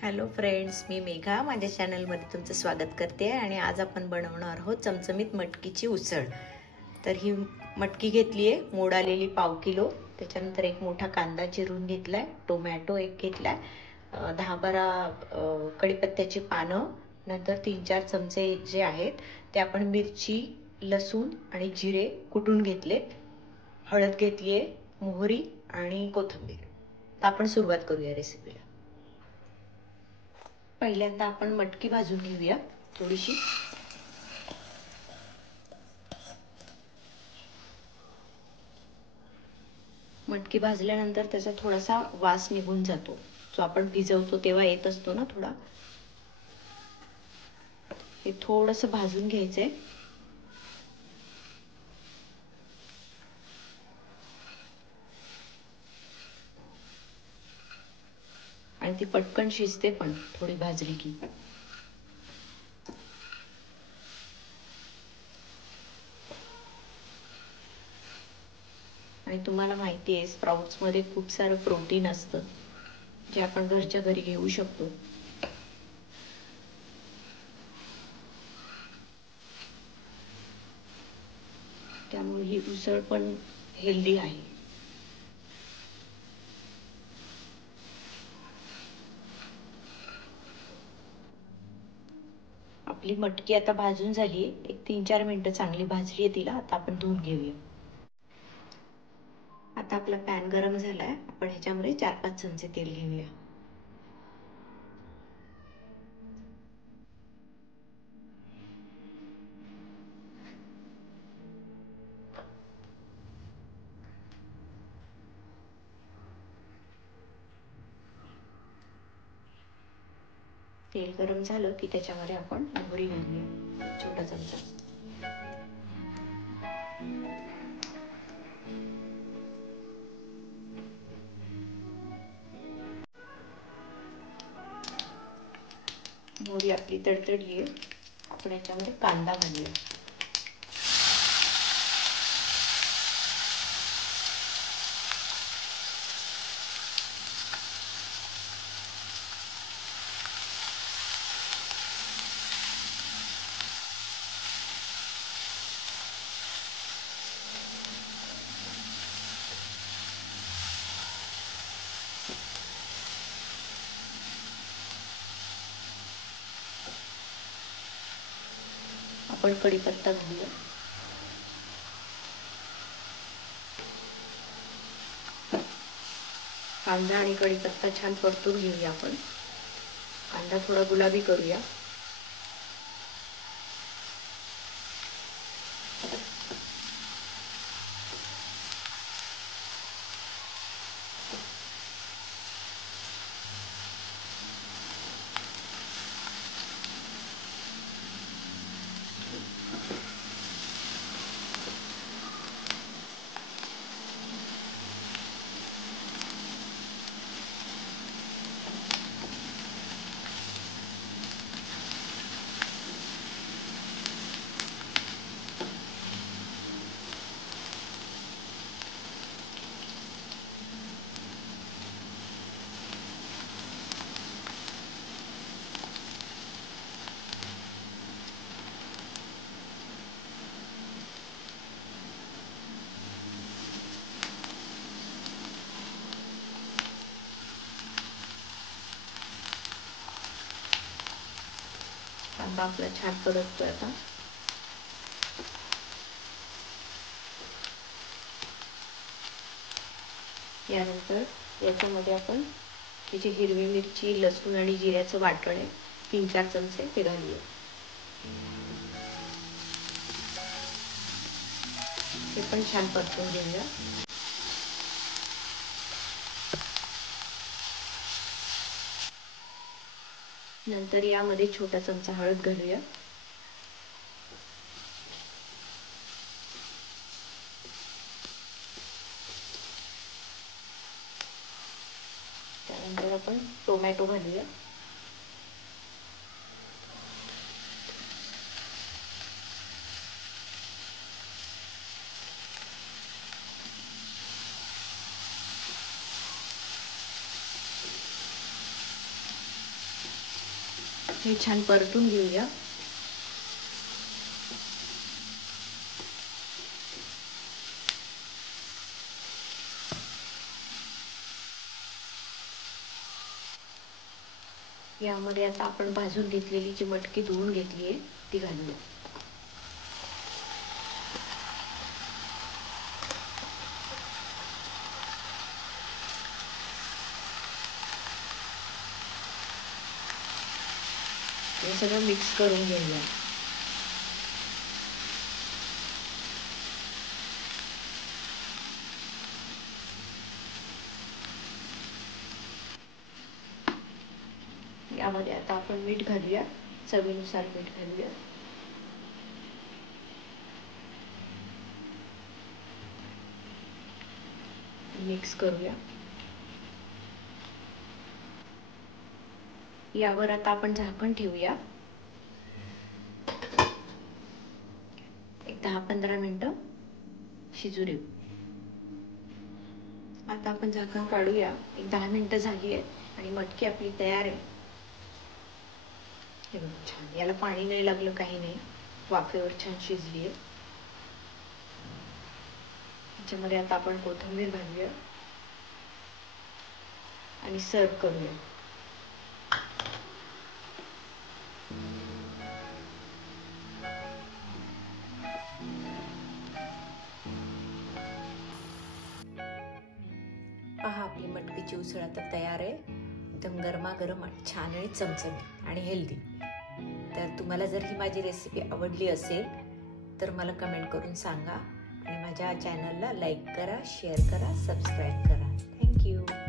Hello friends, मी मेघा माझ्या चॅनलमध्ये तुमचं स्वागत करते आणि आज आपण बनवणार आहोत चमचमीत मटकीची उसळ। तर ही मटकी घेतली आहे मोड आलेली 1/2 किलो, त्याच्यानंतर एक मोठा कांदा चिरून घेतलाय, टोमॅटो एक घेतलाय, 10-12 कढीपत्त्याची पानं, नंतर 3-4 चमचे जे आहेत ते आपण मिरची, लसूण आणि जिरे कुटून घेतले, हळद घेतली आहे, मोहरी आणि कोथिंबीर। तर आपण सुरुवात करूया रेसिपीला। पहिल्यांदा आपण मटकी भाजून घेऊया थोडीशी। मटकी भाजल्यानंतर त्याचा थोडासा वास निघून जातो, जो आपण भिजवतो तेव्हा येत असतो ना थोडा, हे थोडंसं भाजून घ्यायचंय। आणि ती पटकन शिजते पण थोडी भाजली की। आणि तुम्हाला माहिती आहे स्प्राउट्स मध्ये खूप सारं प्रोटीन असतं, जे आपण घरच्या घरी घेऊ शकतो। त्यामुळे ही उसळ पण हेल्दी आहे। आपली मटकी आता भाजून झाली, एक 3-4 मिनिटं चांगली भाजली आहे तिला। आता आपण धुवून घेऊया। आता आपला पॅन गरम झालाय, आपण ह्याच्यामध्ये 4-5 चमचे तेल घेऊया। तेल गरम झालं की त्याच्यामध्ये आपण मोहरी घालूया, छोटा चमचा। मोहरी आपली तडतडली आहे, आपण याच्यामध्ये कांदा घालूया। आपण कढीपत्ता घालूया। कांदा आणि कढीपत्ता छान परतून घेऊया आपण। कांदा थोडा गुलाबी करूया। कांदा आपला छान परततोय आता। यानंतर याच्यामध्ये आपण ही जी हिरवी मिरची, लसूण आणि जिऱ्याचं वाटण आहे, 3-4 चमचे ते घालूया। हे पण छान परतून घेऊया। नंतर यामध्ये छोटा चमचा हळद घालूया। त्यानंतर आपण टोमॅटो घालूया। हे छान परतून घेऊया. यामध्ये आता आपण भाजून घेतलेली जी मटकी धुवून घेतली आहे ती घालूया. हे सगळं मिक्स करून घेऊया. यामध्ये आता आपण मीठ घालूया. चवीनुसार मीठ घालूया. मिक्स करूया. यावर आता आपण झाकण ठेवूया. एक 10-15 मिनिटं शिजू देऊ. आता आपण झाकण काढूया. एक 10 मिनिटं झाली आहेत आणि मटकी आपली तयार आहे. हे बघ छान, याला पाणी नाही लागलं, काही नाही, वाफेवर छान शिजली आहे. त्याच्यामध्ये आता आपण कोथिंबीर घालूया आणि सर्व करूया. पहा, आपली मटकीची उसळ आता तयार आहे. एकदम गरमागरम आणि छान आणि चमचमीत आणि हेल्दी. तर तुम्हाला जर ही माझी रेसिपी आवडली असेल तर मला कमेंट करून सांगा आणि माझ्या चॅनलला लाईक करा, शेअर करा, सबस्क्राईब करा. थँक्यू.